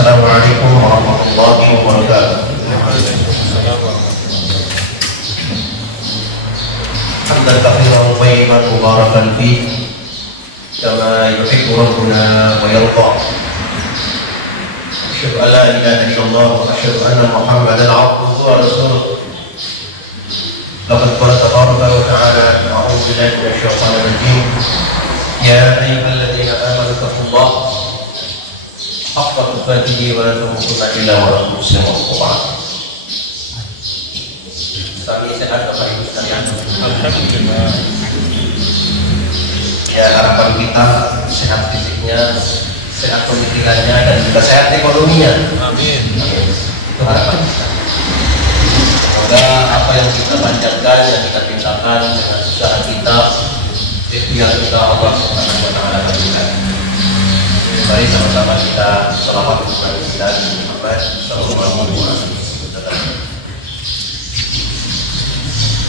Assalamualaikum warahmatullahi wabarakatuh. Hamdan katsiran thayyiban mubarakan fihi kama yuhibbu rabbuna wa yarda. Asyhadu an la ilaha illallah wa asyhadu anna Muhammadan abduhu wa rasuluh. Laqad qala tabaraka wa ta'ala a'udzu billahi minasy syaithanir rajim. Ya ayyuhalladzina amanu taqullaha haqqa tuqatih wa la tamutunna illa wa antum muslimun. Kami sehat Bapak Ibu sekalian. Alhamdulillah. Ya, harapan kita sehat fisiknya, sehat pemikirannya, dan juga sehat ekonominya. Amin. Itu harapan kita. Semoga apa yang kita panjatkan, yang kita pintakan dengan usaha kita, ikhtiar kita Allah Subhanahu wa Ta'ala kabulkan. Mari sama-sama kita selawat kepada Nabi Muhammad sallallahu alaihi wasallam.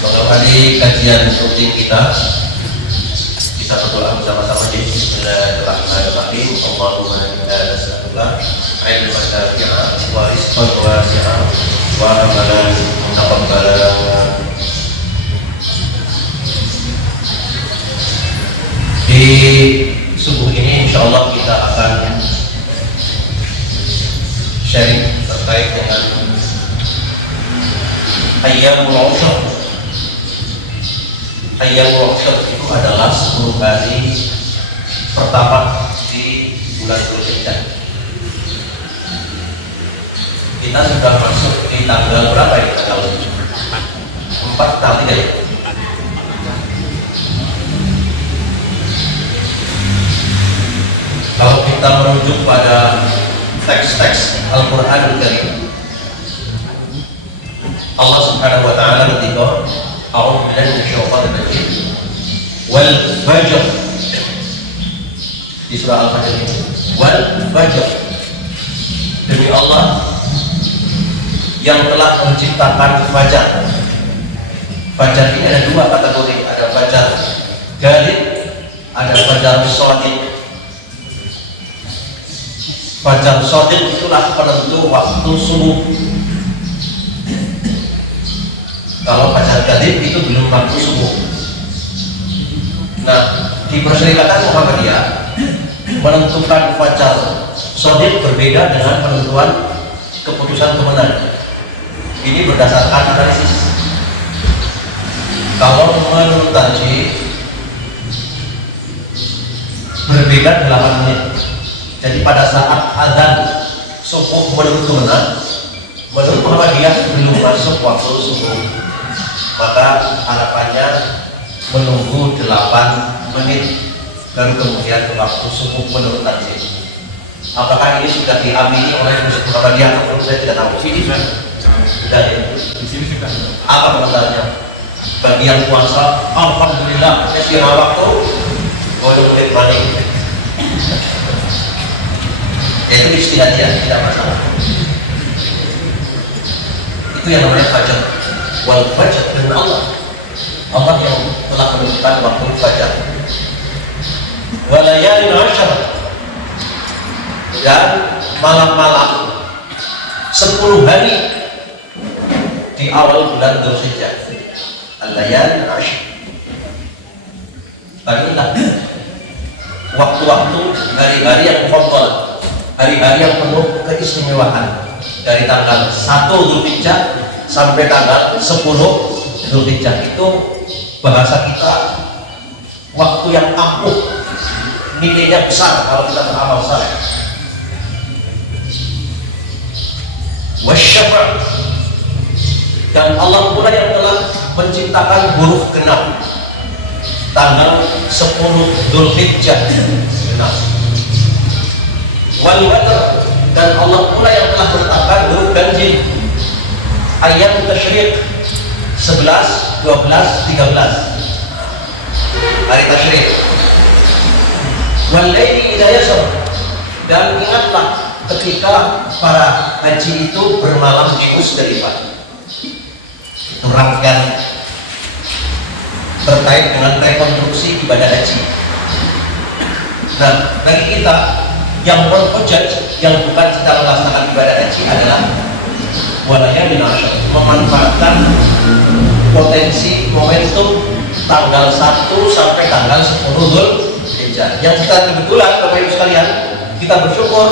Mengawali kajian rutin kita berdoa bersama-sama di Bismillahirrahmanirrahim. Allahumma inna nas'aluka ilman nafi'an wa rizqan wasi'an wa amalan mutaqabbalan. Di subuh ini insyaallah kita akan sharing terkait dengan Ayyamul Ushr. Ayyamul Ushr itu adalah 10 hari pertama di bulan Dzulhijjah. Kita sudah masuk di tanggal berapa ya? Tanggal 4 tanggal 3 ya? Kalau kita merujuk pada teks-teks Al-Quran Karim, Allah Subhanahu wa Ta'ala ketika a'udzu billahi minasyaitonir rajim wal fajr di surah Al-Fajr ini, wal fajr, demi Allah yang telah menciptakan fajar. Fajar ini ada dua kategori, ada fajar galib, ada fajar shadiq. Fajar shadiq itulah penentu waktu subuh. Kalau fajar galib itu belum waktu subuh. Nah, di Perserikatan Muhammadiyah menentukan fajar shadiq berbeda dengan penentuan keputusan kemenangan. Ini berdasarkan analisis. Kalau menurut Taji berbeda 8 menit. Jadi pada saat azan subuh menentu menurut Muhammadiyah belum masuk waktu subuh, maka harapannya menunggu 8 menit baru kemudian ke waktu subuh menurut Taji. Apakah ini sudah diamini oleh Muhammadiyah atau belum, saya tidak tahu. Ini sudah ya. Di sini sudah. Apa komentarnya? Bagi yang puasa, alhamdulillah, ya waktu boleh menit maning. Itu istihadiyah, tidak masalah. Itu yang namanya fajar. Wal fajar dengan Allah yang telah menentukan waktu fajar. Walayalin ashr, dan malam-malam 10 hari di awal bulan Dzulhijjah. Al-layalin ashr. Inilah waktu-waktu hari-hari yang mufaddal, hari-hari yang penuh keistimewaan, dari tanggal 1 Dzulhijjah sampai tanggal 10 Dzulhijjah. Itu bahasa kita waktu yang ampuh, nilainya besar kalau kita beramal saleh. Wasyafa', dan Allah pula yang telah menciptakan huruf genap, tanggal 10 Dzulhijjah genap. Wal watr, dan Allah pula yang telah menetapkan huruf ganjil, ayat tasyrik 11, 12, 13 hari tasyrik. Wal laili idza yasr, dan ingatlah ketika para haji itu bermalam di Musdalifah. Itu rangkaian terkait dengan rekonstruksi ibadah haji. Nah, bagi kita yang non-hujjaj, yang bukan sedang melaksanakan ibadah haji adalah walaya min asyar, memanfaatkan potensi momentum tanggal 1 sampai tanggal 10 Dzulhijjah. Yang kita kebetulan Bapak Ibu sekalian, kita bersyukur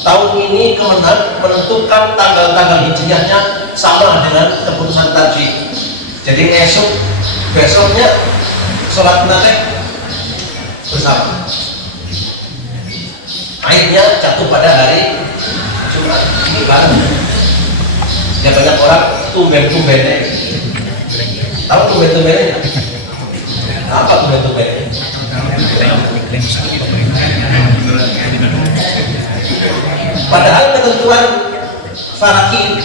tahun ini Kemenang menentukan tanggal-tanggal hijriahnya sama dengan keputusan tadi. Jadi besoknya sholat nanti bersama. Akhirnya jatuh pada hari Jumat. Ini kan ya banyak orang tumben-tumbennya. Tahu tumben-tumbennya? Apa tumben-tumbennya? Padahal ketentuan falaki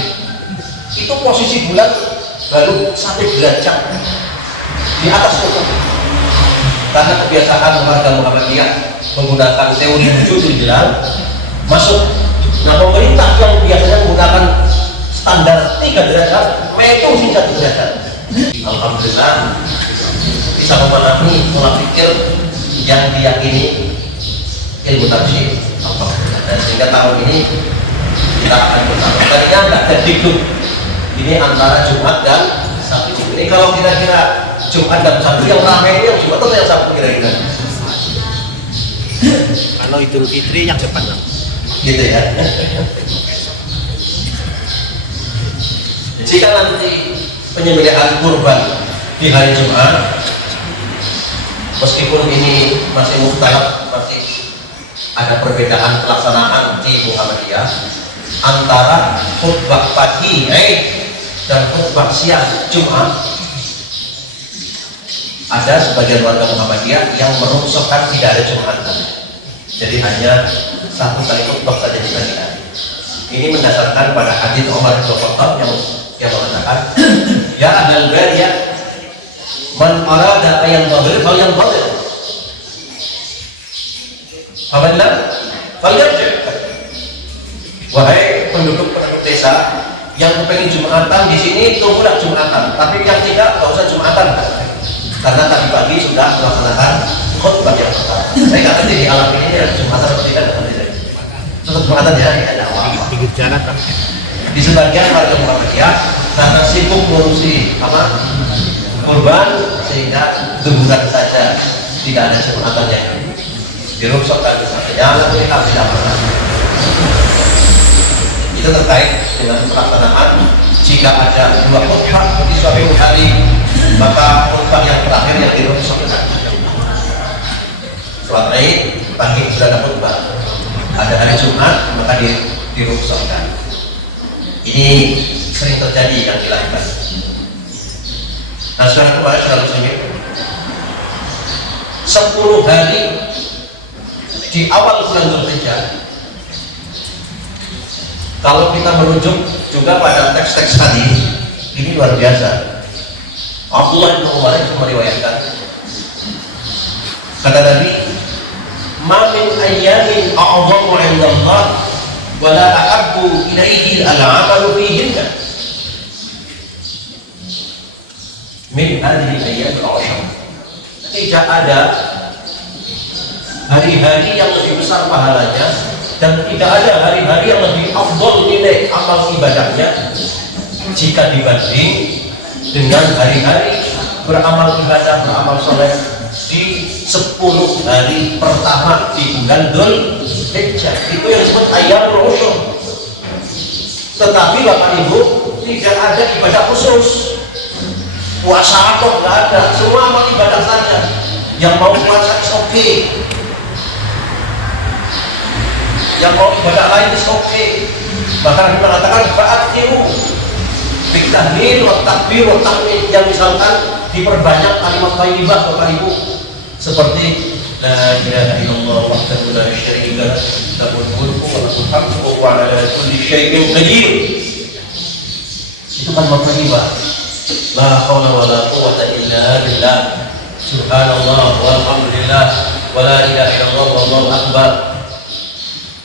itu posisi bulan baru 1 derajat di atas ufuk. Karena kebiasaan warga Muhammadiyah menggunakan teori wujud bilang masuk. Nah, pemerintah yang biasanya menggunakan standar 3 derajat, itu sih 1 derajat. Alhamdulillah bisa memahami pola pikir yang diyakini ilmu tafsir. Dan sehingga tahun ini kita akan bersama. Tadinya nggak jadi grup. Ini antara Jumat dan Sabtu. Ini kalau kira-kira Jumat dan Sabtu yang ramai itu yang Jumat atau yang Sabtu kira-kira? Kalau Idul Fitri yang depan, Gitu ya. Jika nanti penyembelihan kurban di hari Jumat, meskipun ini masih mukhtalaf, masih ada perbedaan pelaksanaan di Muhammadiyah antara khutbah pagi dan khutbah siang Jumat. Ada sebagian warga Muhammadiyah yang merumuskan tidak ada Jumatan, jadi hanya 1 kali khutbah saja di pagi hari. Ini mendasarkan pada hadis Umar bin Khattab yang mengatakan, ya ahlal bariyah, man arada ayam badr fal yang badr, famanlah fal yarji'. Wahai penduduk-penduduk desa yang kepengen Jumatan di sini, tunggulah Jumatan. Tapi yang tidak, nggak usah Jumatan, karena tadi pagi sudah melaksanakan khutbah yang pertama. Saya nggak ngerti di alam ini ada Jumatan atau tidak, tetap Jumatan ya, ada apa-apa. pinggir jalan, Pak. Di sebagian warga Muhammadiyah karena sibuk ngurusi kurban, sehingga gebukan saja, tidak ada Jumatan yang dirukshokan ke sana. Jangan mereka tidak pernah. Itu terkait dengan pelaksanaan. Jika ada 2 khutbah di suatu hari, maka khutbah yang terakhir yang dirukshokan. Sholat Id pagi sudah ada khutbah. Ada hari Jumat maka dirukshokan. Ini sering terjadi yang dilakukan. Nah, sekarang kemarin sudah muslimin, 10 hari di awal bulan Dzulhijjah. Kalau kita merujuk juga pada teks-teks tadi, ini luar biasa. Abdullah bin Umar itu meriwayatkan, kata Nabi, "Ma min ayyamin a'dhamu 'inda Allah wa la ahabbu ilaihi al-'amalu fihinna min hadhihi al-ayyam al-'ashr." Tidak ada hari-hari yang lebih besar pahalanya dan tidak ada hari-hari yang lebih afdol nilai amal ibadahnya jika dibanding dengan hari-hari beramal ibadah, beramal soleh di 10 hari pertama di bulan Dzulhijjah. Itu yang disebut ayyamul usyur. Tetapi Bapak Ibu, tidak ada ibadah khusus. Puasa atau nggak ada, semua amal ibadah saja. Yang mau puasa is okay, yang mau ibadah lain is okay. Maka Nabi mengatakan fa'atiru bitahlil wa takbir wa tahmid, yang misalkan diperbanyak kalimat thayyibah Bapak Ibu, seperti la ilaha illallah wahdahu la syarika lah, lahul mulku wa lahul hamdu wa ala kulli syai'in qadir. Itu kan thayyibah. La haula wa la quwwata illa billah, subhanallah walhamdulillah wa la ilaha illallah wallahu akbar.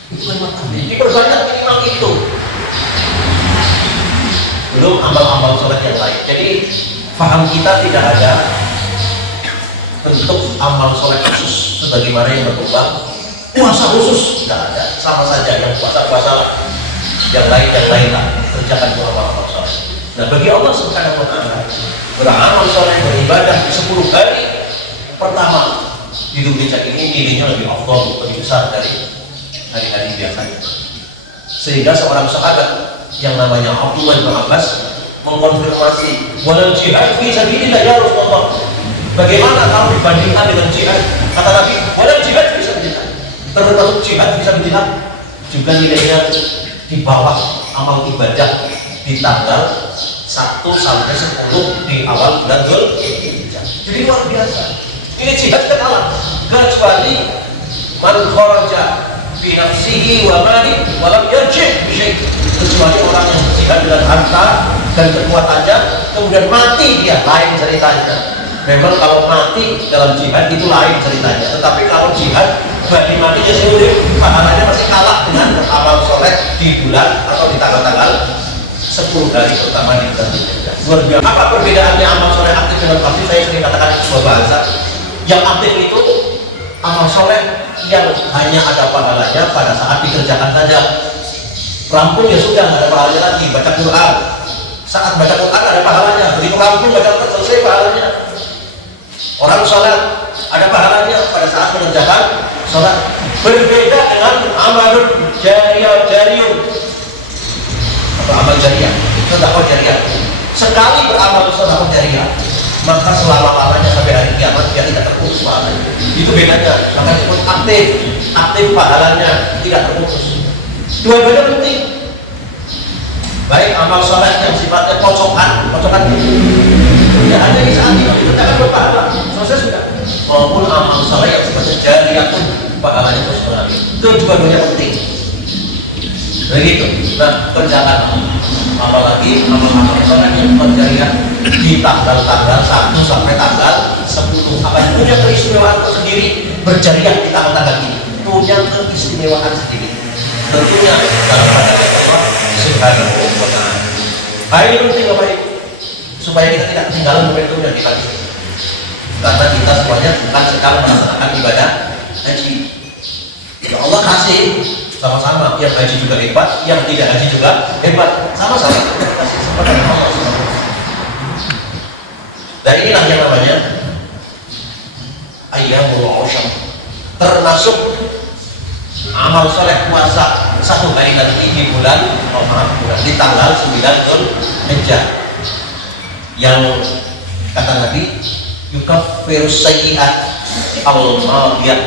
Itu kan diperbanyak minimal itu. Belum amal-amal sholat yang lain. Jadi paham kita tidak ada bentuk amal sholat khusus sebagaimana yang berkembang puasa khusus tidak ada, sama saja yang puasa lah, yang lain lah, kerjakan amal soleh. Nah bagi Allah Subhanahu wa Ta'ala, beramal soleh, beribadah di 10 hari pertama di dunia ini nilainya lebih afdal, lebih besar dari hari-hari biasanya. Sehingga seorang sahabat yang namanya Abdullah bin Abbas mengkonfirmasi, walal jihad fi sabilillah ya Rasulullah, bagaimana kalau dibandingkan dengan jihad? Kata Nabi, walal jihad fi sabilillah, termasuk jihad fi sabilillah juga nilainya di bawah amal ibadah di tanggal 1 sampai 10 di awal bulan Dzulhijjah. Jadi luar biasa. Ini jihad kalah, kecuali man kharaja fi nafsihi wa mali wa lam yarji' bi syai', kecuali orang yang jihad dengan harta dan kekuatannya kemudian mati, dia lain ceritanya. Memang kalau mati dalam jihad itu lain ceritanya, tetapi kalau jihad bagi matinya sendiri pahalanya masih kalah dengan amal soleh di bulan atau di tanggal-tanggal 10 hari pertama di bulan Dzulhijjah. Luar biasa. Apa perbedaannya amal soleh aktif dengan pasif? Saya sering katakan di sebuah bahasa, yang aktif itu amal soleh yang hanya ada pahalanya pada saat dikerjakan saja. Rampung ya sudah, nggak ada pahalanya lagi. Baca Quran, saat baca Quran ada pahalanya, begitu rampung baca Quran selesai pahalanya. Orang sholat ada pahalanya pada saat mengerjakan sholat. Berbeda dengan amalun jariyun atau amal jariyah, sedekah jariyah. Sekali beramal sedekah jariyah, maka selama-lamanya sampai hari kiamat dia tidak terputus pahalanya. Itu bedanya, maka disebut aktif pahalanya tidak terputus. Dua-duanya penting. Baik amal sholat yang sifatnya pocokan tidak ada di saat itu dikerjakan berpahala, selesai sudah. Maupun amal sholat yang sifatnya jariyah pun pahalanya terus mengalir. Kedua-duanya penting. Begitu. Nah, kerjakan apalagi amal-amal sholat yang berjariah di tanggal-tanggal 1 sampai tanggal 10 akan punya keistimewaan tersendiri. Berjariah di tanggal-tanggal ini punya keistimewaan sendiri, tentunya dalam pandangan Allah Subhanahu wa Ta'ala. Ini penting Bapak Ibu, supaya kita tidak ketinggalan momentum yang kita bisa, karena kita semuanya bukan sedang melaksanakan ibadah haji. Ya Allah kasih sama-sama, yang haji juga hebat, yang tidak haji juga hebat, sama-sama kita kasih kepada Allah Subhanahu wa Ta'ala. Dan inilah yang namanya ayyamul usyr, termasuk amal soleh puasa 1 hari nanti di bulan di tanggal 9 Dzulhijjah, yang kata Nabi yukaffirus sayyi'at al-madiyah,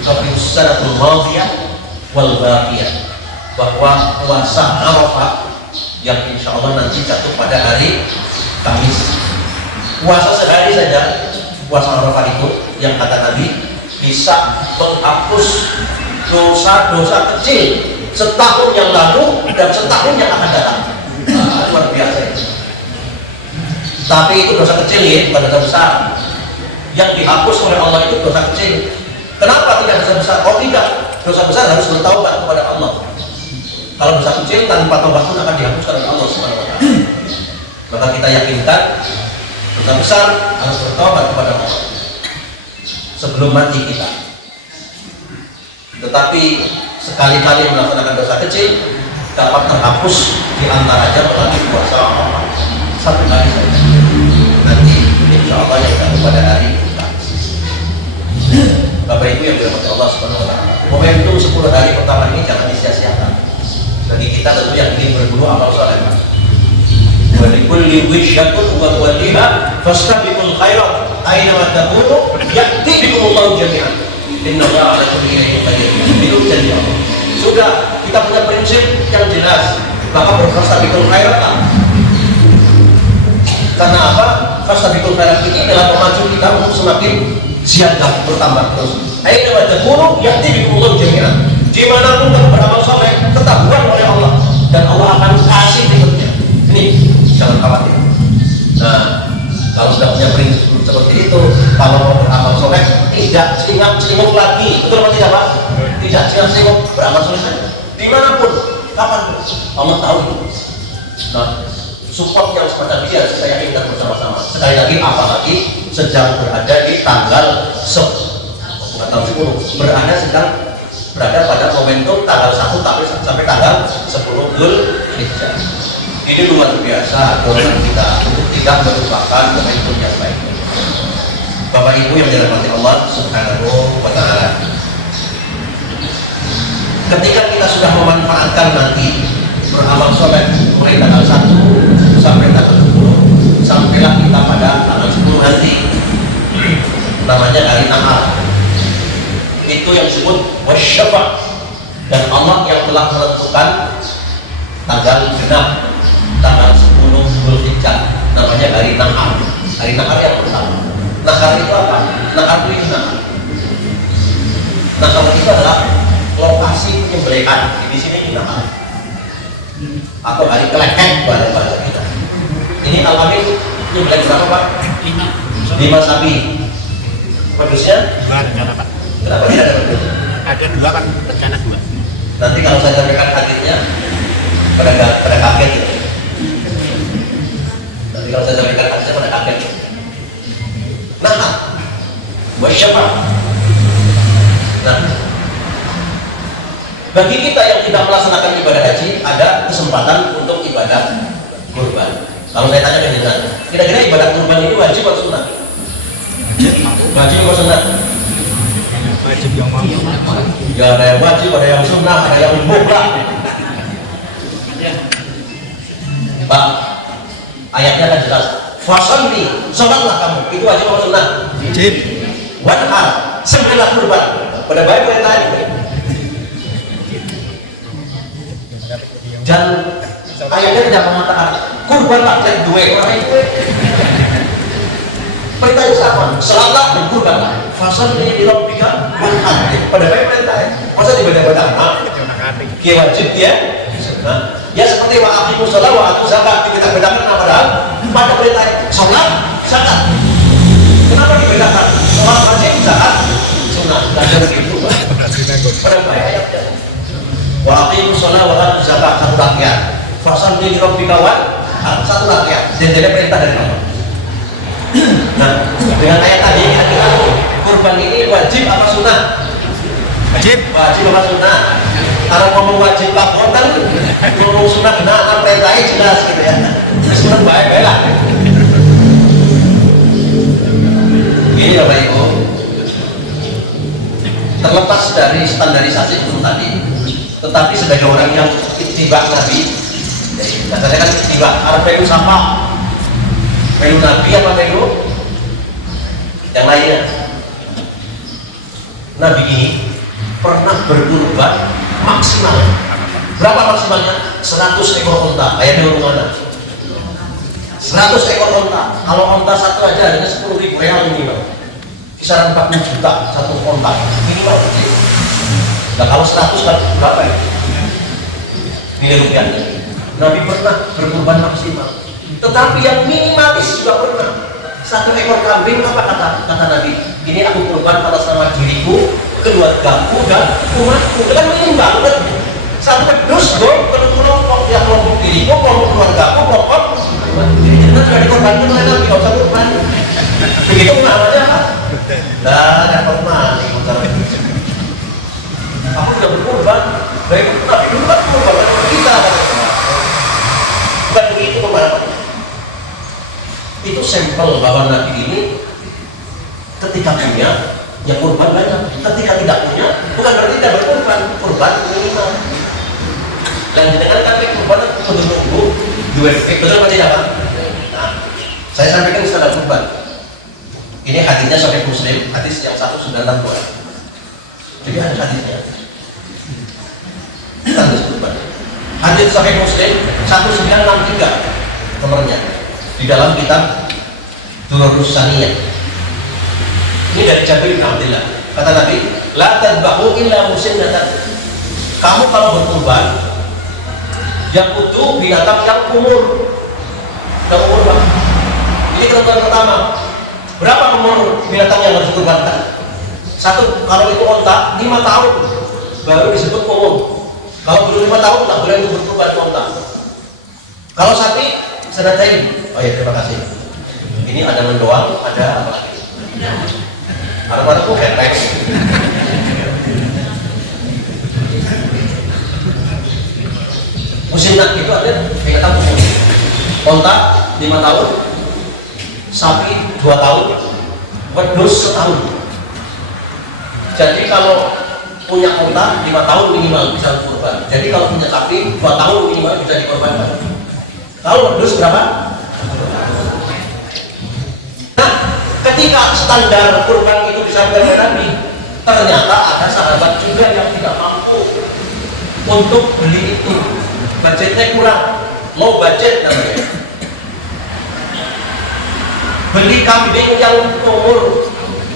yukaffirus sanatul madiyah wal baqiyah, bahwa puasa Arafah yang insya Allah nanti jatuh pada hari Kamis, puasa sehari saja, puasa Arafah itu yang kata Nabi bisa menghapus dosa-dosa kecil setahun yang lalu dan setahun yang akan datang. Luar biasa itu. Tapi itu dosa kecil ya, bukan dosa besar. Yang dihapus oleh Allah itu dosa kecil. Kenapa tidak dosa besar? Oh tidak, dosa besar harus bertaubat kepada Allah. Kalau dosa kecil tanpa taubat pun akan dihapuskan oleh Allah Subhanahu wa Ta'ala. Maka kita yakinkan dosa besar harus bertaubat kepada Allah sebelum mati kita. Tetapi sekali-kali melaksanakan dosa kecil dapat terhapus di antaranya melalui puasa Ramadan 1 hari saja. Nanti insya Allah yang jatuh pada hari Kamis. Bapak Ibu yang dirahmati Allah Subhanahu wa Ta'ala, momentum 10 hari pertama ini jangan disia-siakan. Bagi kita tentu yang ingin berburu amal soleh. Wa likulli wishatun wa waliha fastabiqul khairat aina ma takunu ya'ti bikumullahu jami'an. Innallaha ala kulli syai'in qadir. Itu janji Allah. Sudah, kita punya prinsip yang jelas, maka berfastabiqul khairat. Karena apa? Fastabiqul khairat ini adalah pemacu kita untuk semakin siaga, bertambah terus. Aina ma takunu ya'ti bikumullahu jami'an. Dimanapun kita beramal soleh, ketahuan oleh Allah dan Allah akan kasih berikutnya. Ini jangan khawatir. Nah, kalau sudah punya prinsip seperti itu, kalau mau beramal soleh tidak singap-singuk lagi, betul apa tidak Pak? Tidak singap-singuk, beramal soleh saja dimanapun, kapan Allah tahu. Nah, support yang semacam dia saya ingat bersama-sama. Sekali lagi, apalagi sedang berada di tanggal 10, bukan tanggal 10, berada sedang berada pada momentum tanggal 1 sampai tanggal 10 Dzulhijjah. Ini luar biasa dorongan kita untuk tidak melupakan momentum yang baik. Bapak Ibu yang dirahmati Allah Subhanahu wa Ta'ala, ketika kita sudah memanfaatkan nanti beramal soleh mulai tanggal 1 sampai tanggal 10, sampailah kita pada tanggal 10 nanti, namanya hari Nahar. Itu yang disebut wasyafa', dan Allah yang telah menentukan tanggal genap tanggal 10 Dzulhijjah, namanya hari Nahar. Hari Nahar yang pertama. Nahar itu apa? Nahar itu Nahar. Nahar itu adalah lokasi penyembelihan. Di sini Nahar. Atau hari keleket bahasa kita. Ini Al-Amin penyembelihan berapa Pak? 5 sapi. Pedusnya? Rencana Pak. Kenapa tidak ada pedus? Ada 2 Pak, rencana 2. Nanti kalau saya sampaikan hadisnya pada kaget gitu. Nanti kalau saya sampaikan hadisnya pada kaget. Nah, wasyafa'. Nah, bagi kita yang tidak melaksanakan ibadah haji, ada kesempatan untuk ibadah kurban. Kalau saya tanya ke jenengan, kira-kira ibadah kurban itu wajib atau sunat? Wajib atau sunat? Wajib yang mau. Ya, ada yang wajib, ada yang sunnah, ada yang mutlak. Pak, ayatnya kan jelas. Fasalli, sholatlah kamu. Itu wajib atau sunnah? Wajib. Wanhar, sembelihlah kurban. Pada baik perintah ini. Dan ayatnya tidak mengatakan kurban tak jadi duwe, orang itu. Perintahnya sama, sholatlah dan kurbanlah. Fasalli di rabbika wanhar. Pada baik perintah. Masa dibaca-baca anak? Dia wajib ya. Nah, ya seperti wa aqimus shalah wa atuz zakat, kita bedakan padahal pada perintah sholat, zakat. Kenapa dibedakan? Sholat wajib, zakat sunnah. Dan begitu pada baik ayatnya. Wa aqimus shalah wa atuz zakat, satu rakyat. Fasalli li rabbika wanhar, satu rakyat. Dan jadi perintah dari Allah. Nah, dengan ayat tadi kira-kira kurban ini wajib apa sunnah? Wajib. Wajib apa sunnah? Kalau ngomong wajib lakon kan, ngomong sunnah kena perintahnya jelas gitu ya. Terus kan baik-baik lah. Ini Bapak Ibu, terlepas dari standarisasi itu tadi, tetapi sebagai orang yang ittiba Nabi, katanya kan ittiba, harus melu sama, melu Nabi apa melu yang lainnya. Nabi ini pernah berkurban maksimal. Berapa maksimalnya? 100 ekor onta. Ayatnya mana? 100 ekor onta. Kalau onta satu aja harganya 10.000 real minimal. Kisaran 40 juta satu onta minimal. Nah kalau 100 kan berapa ya? Nilai rupiahnya. Nabi pernah berkurban maksimal. Tetapi yang minimalis juga pernah. 1 ekor kambing, apa kata Nabi? Ini aku kurban atas nama diriku, keluargaku dan umatku. Itu kan minim banget. Satu pedus dong, kelompok yang kelompok diriku, kelompok keluargaku, kelompok jadi kita sudah dikorbankan oleh Nabi, nggak usah kurban. Begitu namanya apa? Nah, ada kurban. Aku sudah berkurban. Baik, Nabi dulu kan kurban kita. Bukan begitu pembahasannya. Itu sampel bahwa Nabi ini ketika punya ya kurban banyak, ketika tidak punya bukan berarti tidak berkurban, kurban minimal. Dan dengan kata kurban itu menunggu dua efek, betul apa tidak Pak? Nah, saya sampaikan istilah kurban. Ini hadisnya Sahih Muslim, hadis yang 1962. Jadi ada hadisnya. Hadis kurban. Hadis Sahih Muslim 1963 nomornya. Di dalam kitab Durrus Saniyah. Ini dari Jabir bin Abdullah. Kata Nabi, la tadbahu illa musinnatan. Kamu kalau berkurban, yang butuh binatang yang umur. Yang umur Pak. Ini ketentuan pertama. Berapa umur binatang yang harus dikurbankan? Satu, kalau itu onta 5 tahun baru disebut umur. Kalau belum 5 tahun tak boleh untuk berkurban onta. Kalau sapi sedatain. Oh ya, terima kasih. Ini ada mendoang, ada apa lagi? Ada tuh ketek. Musinak itu ada binatang umur. Onta 5 tahun, sapi 2 tahun, wedus setahun. Jadi kalau punya onta 5 tahun minimal bisa kurban. Jadi kalau punya sapi 2 tahun minimal bisa dikorbankan. Kalau wedus berapa? Nah, ketika standar kurban itu disampaikan oleh Nabi, ternyata ada sahabat juga yang tidak mampu untuk beli itu. Budgetnya kurang, low budget namanya. Beli kambing yang umur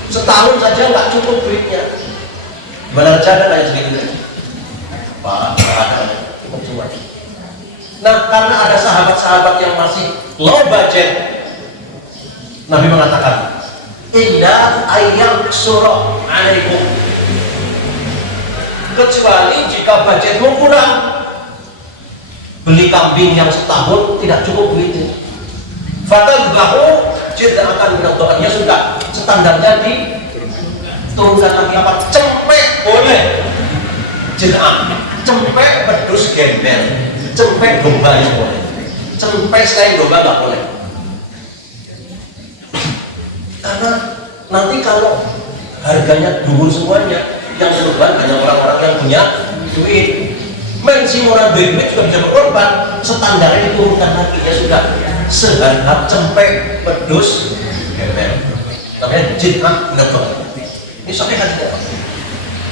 setahun saja nggak cukup duitnya. Gimana rencana kayak segitu? Pak, cukup cuma. Nah, karena ada sahabat-sahabat yang masih low budget, Nabi mengatakan, "Indah ayam surah alaikum." Kecuali jika budgetmu kurang, beli kambing yang setahun tidak cukup duitnya. Fatadbahu jid'atan min ad-dha'an, ya sudah, standarnya diturunkan lagi apa? Cempek boleh. Jid'ah, cempek pedus gembel, cempek domba yang boleh. Cempek selain domba nggak boleh. Karena nanti kalau harganya dhuwur semuanya, yang berkorban hanya orang-orang yang punya duit. Mensi orang duit juga bisa berkorban, standarnya diturunkan lagi, ya sudah, seharga cempek pedus gembel, namanya jid'ah min ad-dha'an. Ini sampai kan tidak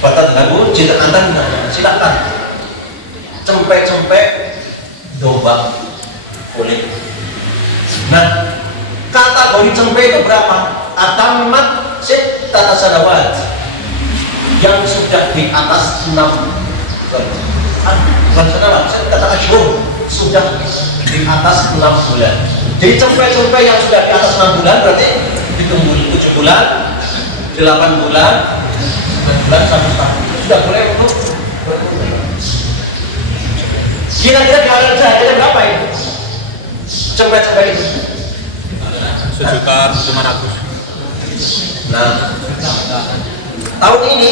batat lagu jid'atan, silakan cempek domba boleh. Nah, kategori cempek itu berapa? Atamat sittata sanawat, yang sudah di atas 6 bukan sanawat, saya kata asyur, sudah di atas 6 bulan. Jadi cempek-cempek yang sudah di atas 6 bulan berarti ditunggu 7 bulan, 8 bulan, 9 bulan, 1 tahun sudah boleh untuk berkumpul. Kira-kira di awal harganya berapa ini? Cempek-cempek itu 1.500.000. Nah, tahun ini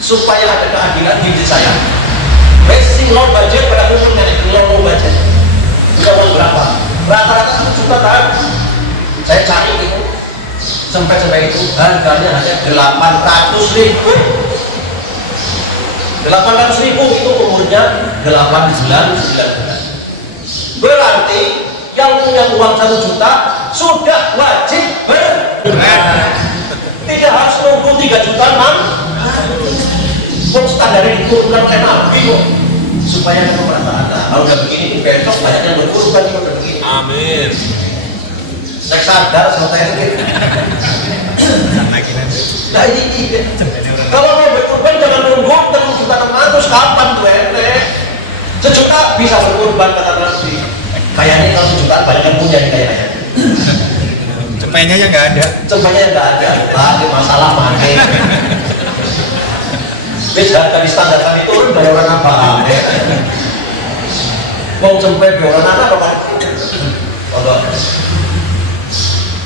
supaya ada keadilan di desa saya, racing low budget pada umumnya low budget. Bisa uang berapa? Rata-rata 1 juta tahun. Saya cari itu cempek-cempek itu harganya hanya 800.000. 800.000 itu umurnya 8 bulan, 9 bulan. Berarti yang punya uang 1 juta sudah wajib tidak harus nunggu 3 juta, standarnya diturunkan oleh Nabi kok, supaya ada merata-rata. Kalau udah begini besok banyak yang berkurban juga udah begini. Amin. Saya sadar sama saya itu. Nah ini kalau mau berkurban jangan nunggu 3.600.000, kapan tuh ente? 1 juta bisa berkurban kata Nabi. Kayaknya kalau 1 juta banyak yang punya nih kayaknya. Cempeknya ya nggak ada. Cempeknya nggak ada. Lagi masalah mana? Bisa dari standar kami turun dari orang apa? Mau cempek dari orang apa kan?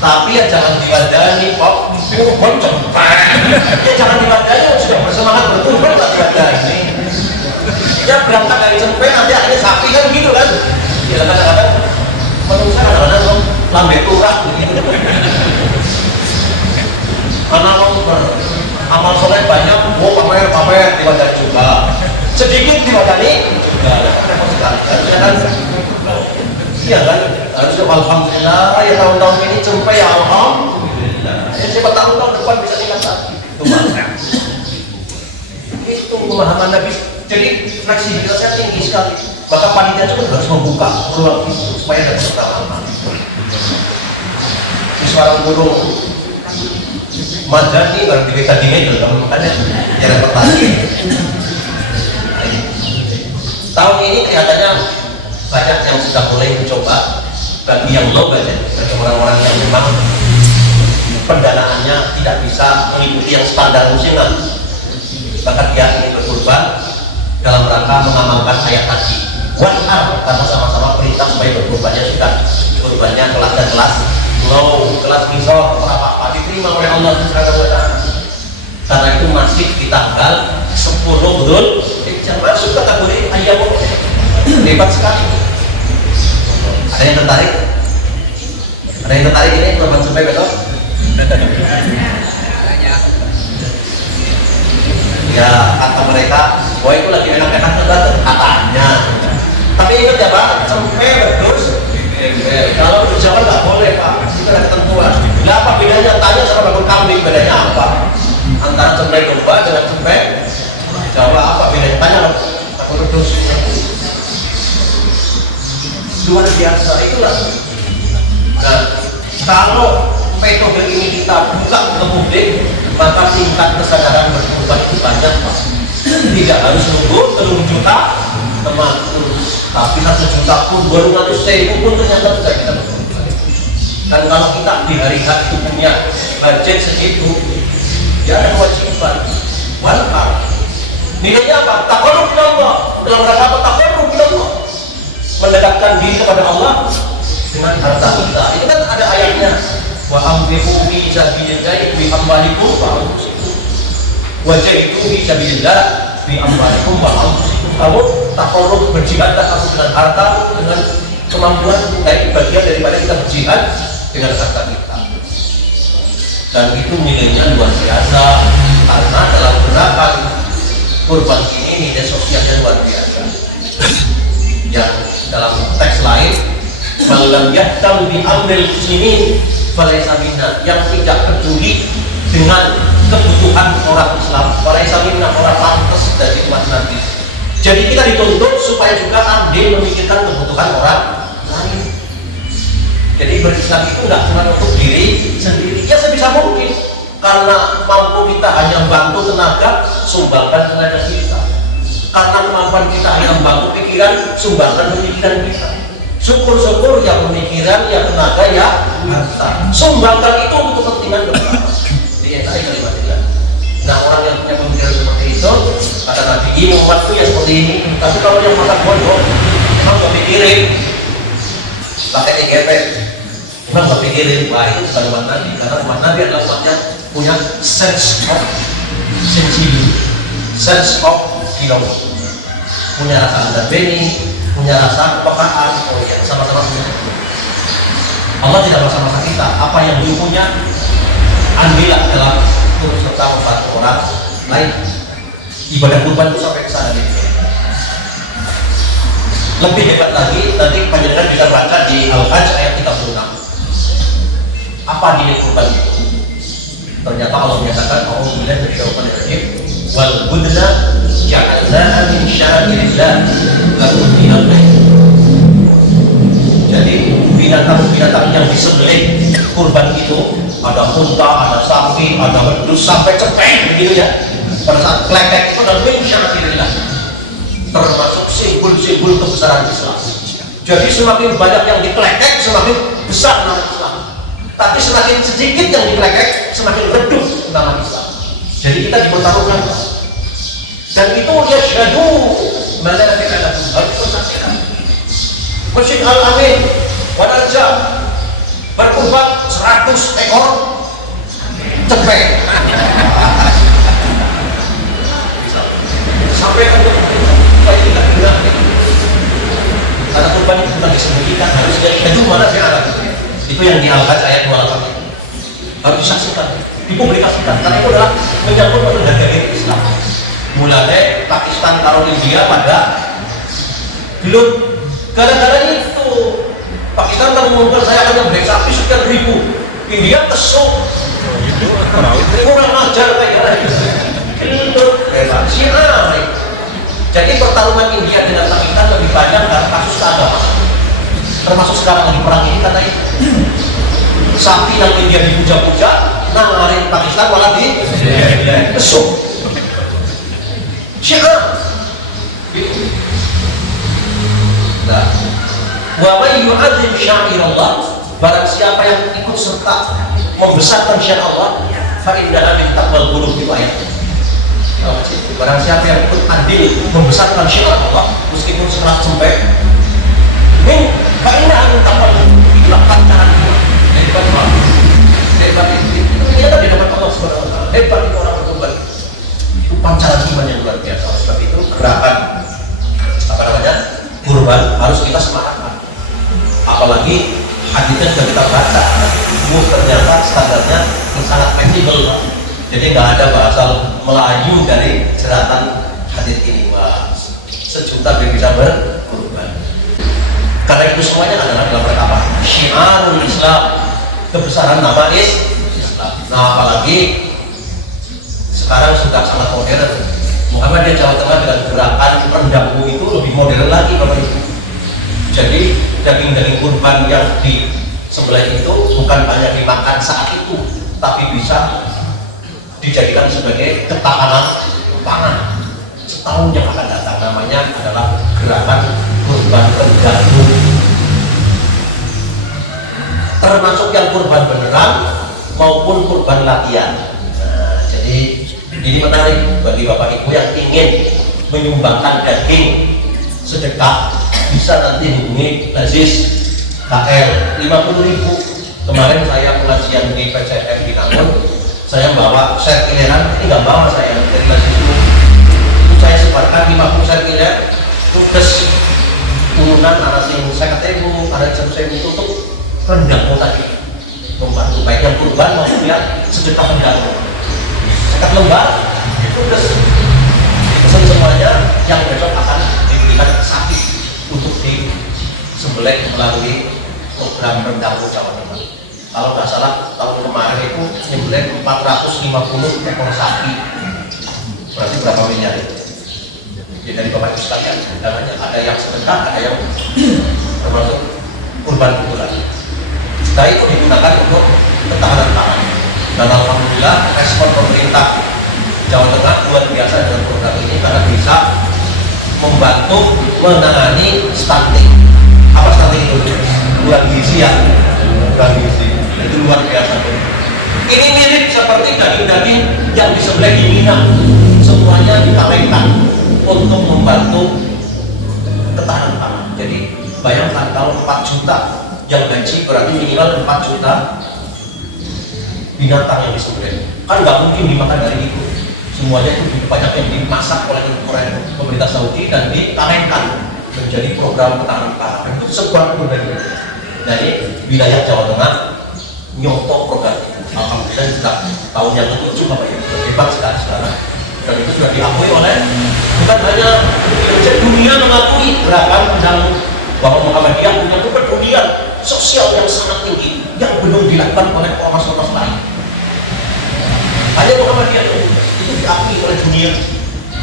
Tapi ya jangan diwadani, Pak. Kurban cempek. Ya jangan diwadani, sudah bersemangat berkurban tak diwadani. Ya berangkat dari cempek nanti akhirnya sapi kan gitu kan? Ya kadang-kadang menurut saya kadang-kadang lambe turah begitu. Karena mau amal soleh banyak, pamer diwadani juga, sedikit diwadani juga. Iya kan? Harusnya alhamdulillah ya tahun-tahun ini cempek ya alhamdulillah. Ya siapa tahu tahun depan bisa tingkat lagi. Itu pemahaman Nabi. Jadi fleksibilitasnya tinggi sekali. Maka panitia itu harus membuka peluang itu supaya ada pertama. Di suara burung Madani baru kita dingin dulu, makanya jangan pertanyaan. Tahun ini kelihatannya banyak yang sudah mulai mencoba. Bagi yang low budget, bagi orang-orang yang memang pendanaannya tidak bisa mengikuti yang standar musiman, bahkan dia ingin berkurban dalam rangka mengamalkan ayat tadi. Wanhar, karena sama-sama perintah supaya berkurbannya sudah kurbannya kelas dan kelas low, kelas misal apa diterima oleh Allah Subhanahu wa taala. Karena itu masih di tanggal 10 Dzulhijjah, masuk kategori ayam. Hebat sekali. Ada yang tertarik? Ada yang tertarik ini korban sumpah besok? Ya kata mereka, wah itu lagi enak-enak katanya. Tapi ingat ya Pak, sampai berdus. Kalau di Jawa nggak boleh Pak, itu ada ketentuan. Nah, apa bedanya? Tanya sama bangun kambing, bedanya apa? Antara cempe domba dengan cempe Jawa, apa bedanya? Tanya loh, takut berdus. Luar biasa itulah. Nah, kalau metode ini kita buka ke publik, maka tingkat kesadaran berkorban itu banyak Pak. Tidak harus nunggu 3 juta teman, tapi 1 juta pun 200.000 pun ternyata sudah kita berkorban. Dan kalau kita di hari H itu punya budget segitu, ya ada kewajiban wanita. Nilainya apa? Taqarrub ila Allah. Dalam rangka apa? Taqarrub ila Allah, mendekatkan diri kepada Allah dengan harta kita. Itu kan ada ayatnya, wa anfiqu fi sabilillah bi amwalikum wa anfusikum wa jahidu fi sabilillah bi amwalikum wa anfusikum. Kamu taqarrub berjihadlah kamu dengan harta, dengan kemampuan, baik bagian daripada kita berjihad dengan harta kita. Dan itu nilainya luar biasa, karena dalam gerakan kurban ini nilai sosialnya luar biasa. Yang dalam teks lain, malam yahtam bi amril muslimin falaysa minna, yang tidak peduli dengan kebutuhan orang Islam falaysa minna, orang pantas dari umat Nabi. Jadi kita dituntut supaya juga andil memikirkan kebutuhan orang lain. Jadi berislam itu nggak cuma untuk diri sendiri, ya sebisa mungkin. Karena mampu kita hanya bantu tenaga, sumbangkan tenaga kita. Karena kemampuan kita hanya membantu pikiran, sumbangkan pemikiran kita. Syukur-syukur ya pemikiran, ya tenaga, ya harta. Sumbangkan itu untuk kepentingan bersama. Jadi saya kalimat itu. Nah, orang yang punya pemikiran seperti itu, kata Nabi, ini umatku ya seperti ini. Tapi kalau yang makan bodoh, memang gak pikirin, pakai TGP, memang gak pikirin. Wah, itu bukan umat Nabi, karena umat Nabi adalah umat yang punya sense of sensibility, sense of feeling, punya rasa understanding, punya rasa kepekaan. Oh iya, sama-sama punya. Allah tidak bersama-sama kita. Apa yang dia punya, ambillah dalam turut serta membantu orang lain. Ibadah kurban itu sampai ke sana. Lebih hebat lagi, nanti panjenengan bisa baca di Al-Hajj ayat 36. Apa nilai kurban itu? Ternyata Allah menyatakan, A'udzubillahi minasyaitonir rajim, wal budna ja'alnaha min sya'airillah lakum dinul baik. Jadi binatang-binatang yang disembelih kurban itu, ada unta, ada sapi, ada wedus, sampai cepeng begitu ya. Pada saat klekek itu adalah min sya'airillah, termasuk simbol-simbol kebesaran Islam. Jadi semakin banyak yang diklekek, semakin besar nama Islam. Tapi semakin sedikit yang diklekek, semakin redup nama Islam. Jadi kita dipertaruhkan. Dan itu dia syahadu mana kita lakukan, harus bersaksikan. Masjid Al-Amin Wananja berkurban 100 ekor cepeng. Sampai ke supaya tidak hilang. Karena kurban itu bukan disembunyikan, harus syahadu mana dia ada. Itu yang di Al-Hajj ayat 28. Harus disaksikan, dipublikasikan, karena itu adalah menyangkut pada negara Islam. Mulanya Pakistan taruh India pada belum gara-gara itu Pakistan kan mengumumkan saya akan membeli sapi sekian ribu, India kesuk kurang ajar kayak Syiah. Jadi pertarungan India dengan Pakistan lebih banyak karena kasus keagamaan, termasuk sekarang lagi perang ini. Kata itu sapi yang India dipuja-puja, nangarin Pakistan malah di kesuk Syiah. Nah, wa may yu'adzim sya'irallah, barang siapa yang ikut serta membesarkan syiar Allah, fa innaha min taqwal qulub, itu ayat. Barang siapa yang ikut andil membesarkan syiar Allah meskipun sekeras cempek, fa innaha min taqwal qulub, itulah pancaran jiwa. Hebat banget. Hebat itu ternyata di depan Allah Subhanahu wa taala. Hebat itu orang berkorban. Itu pancaran iman yang luar biasa. Sebab itu gerakan apa namanya? harus kita semangatkan. Apalagi hadisnya sudah kita baca, ternyata standarnya sangat fleksibel, jadi nggak ada bahasa Melayu dari jeratan hadis ini. Wah, sejuta bisa berkorban. Karena itu semuanya adalah dalam rangka apa? Syiarul Islam, kebesaran nama Islam. Nah, apalagi sekarang sudah sangat modern. Muhammadiyah Jawa Tengah dengan gerakan rendangmu itu lebih modern lagi Bapak Ibu. Jadi daging-daging kurban yang disembelih itu bukan hanya dimakan saat itu, tapi bisa dijadikan sebagai ketahanan pangan setahun yang akan datang. Namanya adalah gerakan kurban tergantung, termasuk yang kurban beneran maupun kurban latihan. Nah, jadi ini menarik bagi Bapak Ibu yang ingin menyumbangkan daging sedekah, bisa nanti hubungi Lazis KL 50.000. Kemarin saya pengajian di PCM di Namun, saya bawa sirkuleran, ini nggak bawa saya dari Lazis itu saya sebarkan 50 sirkuler, tugas turunan narasi saya ketemu ada jam saya untuk rendang tadi, membantu baik yang kurban maupun yang sedekah rendang. Sekat lembar tugas pesan semuanya yang besok akan diberikan sapi untuk disembelih melalui program rendang Jawa Tengah. Kalau nggak salah tahun kemarin itu nyembelih 450 ekor sapi, berarti berapa miliar itu? Jadi dari Bapak Ibu sekalian, ada yang sedekah, ada yang termasuk kurban kuburan. Nah, itu digunakan untuk ketahanan pangan. Dan alhamdulillah respon pemerintah Jawa Tengah luar biasa dengan program ini karena bisa membantu menangani stunting. Apa stunting itu? Kurang gizi ya, kurang gizi. Itu luar biasa. Ini mirip seperti daging-daging yang disembelih di Mina, semuanya dikawinkan untuk membantu ketahanan pangan. Jadi bayangkan kalau 4 juta yang gaji berarti minimal 4 juta binatang yang disembelih. Kan nggak mungkin dimakan dari itu. Semuanya itu banyak yang dimasak oleh pemerintah Saudi dan dikawinkan menjadi program ketahanan pangan. Itu sebuah kebudayaan dari wilayah Jawa Tengah nyoto program itu. Alhamdulillah sudah tahun yang ke-7 Bapak Ibu, hebat sekali sekarang. Dan itu sudah diakui oleh bukan hanya dunia mengakui gerakan bahwa Muhammadiyah punya kepedulian sosial yang sangat tinggi yang belum dilakukan oleh ormas-ormas lain. Hanya Muhammadiyah itu diakui oleh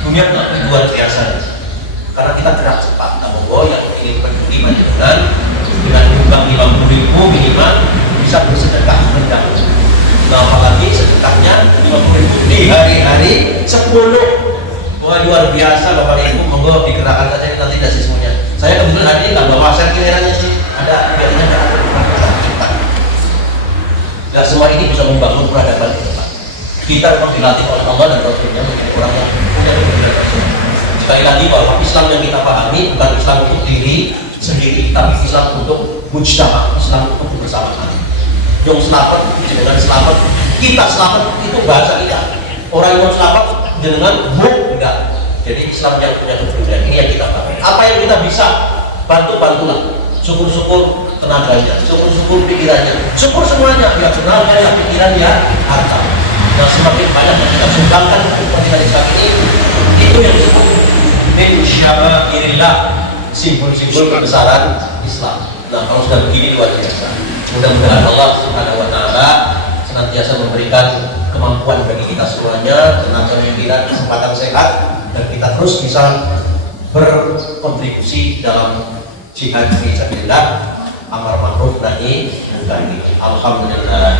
dunia luar biasa. Karena kita gerak cepat. Namun yang ingin peduli dengan jumlah 50.000 minimal bisa bersedekah rendang. Nah, apalagi sedekahnya 50.000 di hari-hari 10. Wah, luar biasa Bapak Ibu, monggo digerakkan saja nanti dari semuanya. Saya kebetulan hari ini nggak bawa sirkulerannya sih, ada biasanya ada. Nggak semua ini bisa membangun peradaban di depan. Kita memang dilatih oleh Allah dan Rasulnya menjadi orang yang punya kebenaran. Sekali lagi bahwa Islam yang kita pahami bukan Islam untuk diri sendiri, tapi Islam untuk mujtama, Islam untuk kebersamaan. Yang selamat dengan selamat, kita selamat itu bahasa kita. Orang yang selamat dengan enggak. Jadi Islam yang punya kebudayaan ini yang kita pakai. Apa yang kita bisa bantulah. Syukur-syukur tenaganya, syukur-syukur pikirannya, syukur semuanya. Ya tenaganya, ya pikiran, ya harta. Nah, semakin banyak yang kita sumbangkan kepentingan Islam ini, itu yang disebut min syamairillah, simbol-simbol kebesaran Islam. Nah, kalau sudah begini luar biasa. Mudah-mudahan Allah Subhanahu wa taala senantiasa memberikan kemampuan bagi kita semuanya, tenaga pikiran, kesempatan sehat, dan kita terus bisa berkontribusi dalam jihad fi sabilillah, amar ma'ruf nahi munkar. Alhamdulillah.